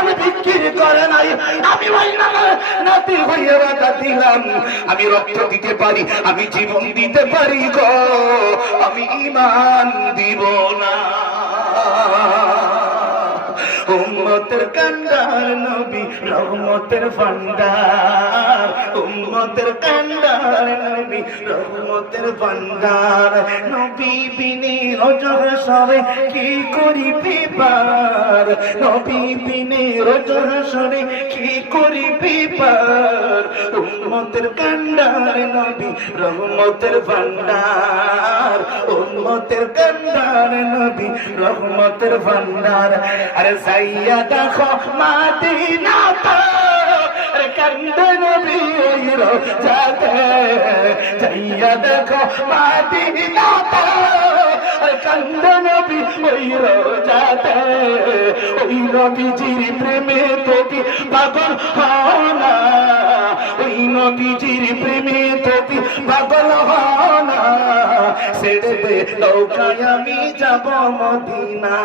ইমান বিক্রি করে নাই। আমি ওই নাতি হইয়া রাখা দিলাম। আমি রক্ত দিতে পারি, আমি জীবন দিতে পারি গো, আমি ইমান দিব না। উম্মতের কান্ডার নবী রহমতের ভান্ডার, উম্মতের কান্ডার নবী রহমতের ভান্ডার। নবী বিনে রোজা সরে কি করিবি পার, নবী বিনে রোজা সরে কি করিবি পার। উম্মতের কান্ডার নবী রহমতের ভান্ডার, উম্মতের কান্ডার নবী রহমতের ভান্ডার। আরে সাইয়া দেখো মাদিনা আরে কান্দে নবী ওই রোজাতে, সাইয়া দেখো মাদিনা আরে কান্দে নবী ওই রোজাতে। ওই নবীজির প্রেমে তুমি পাগল হও না, ওই নবীজির প্রেমে তুমি পাগল হও না। ছেড়ে দে নৌকায় আমি যাব মদিনা।